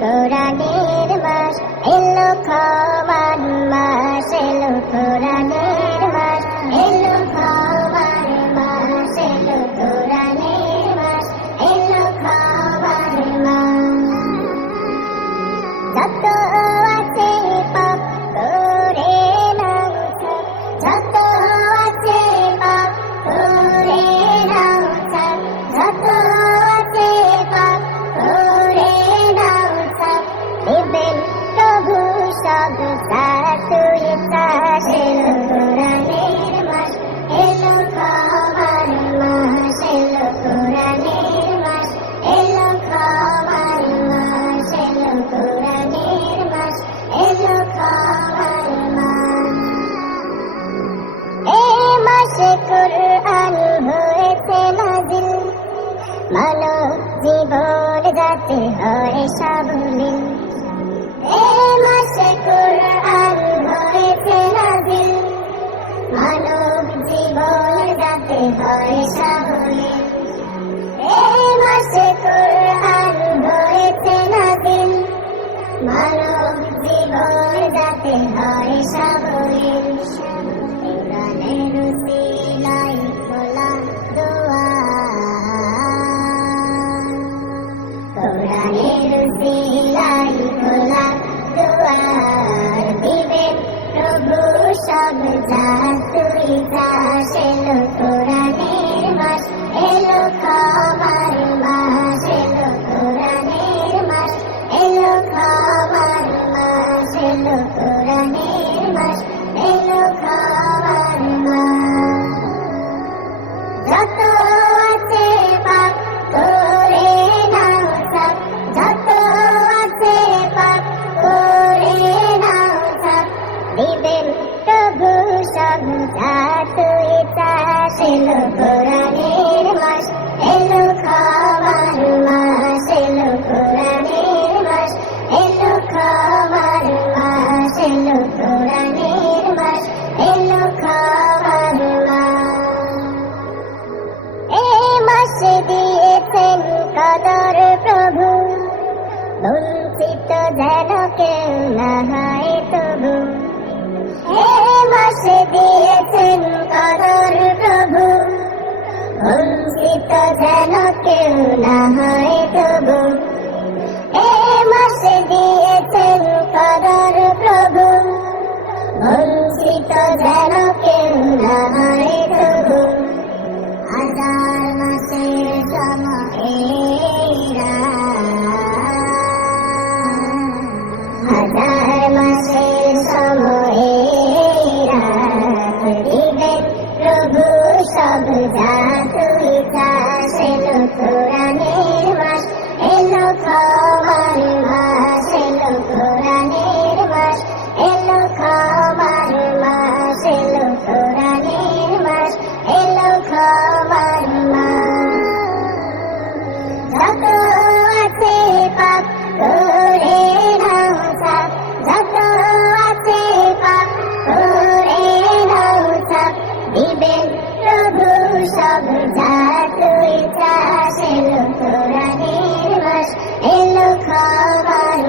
কোরআনের মাস এলো খাওয়ান মাস এলো কোরআন যা তুই যা কোরআনের মাস এলো খাবার এলো কোরআনের মাস, এলো খাবার মাস, এলো কোরআনের মাস, এলো খাবার মাস, এলো কোরআনের মাস, এলো খাবার মাস। এ মাস দিয়েছেন কাদার হ্যাঁ? ভঞ্চিত যেন কেউ না হয় তবু সব জাত উইতা সেলো কোরআনের এলো খাবার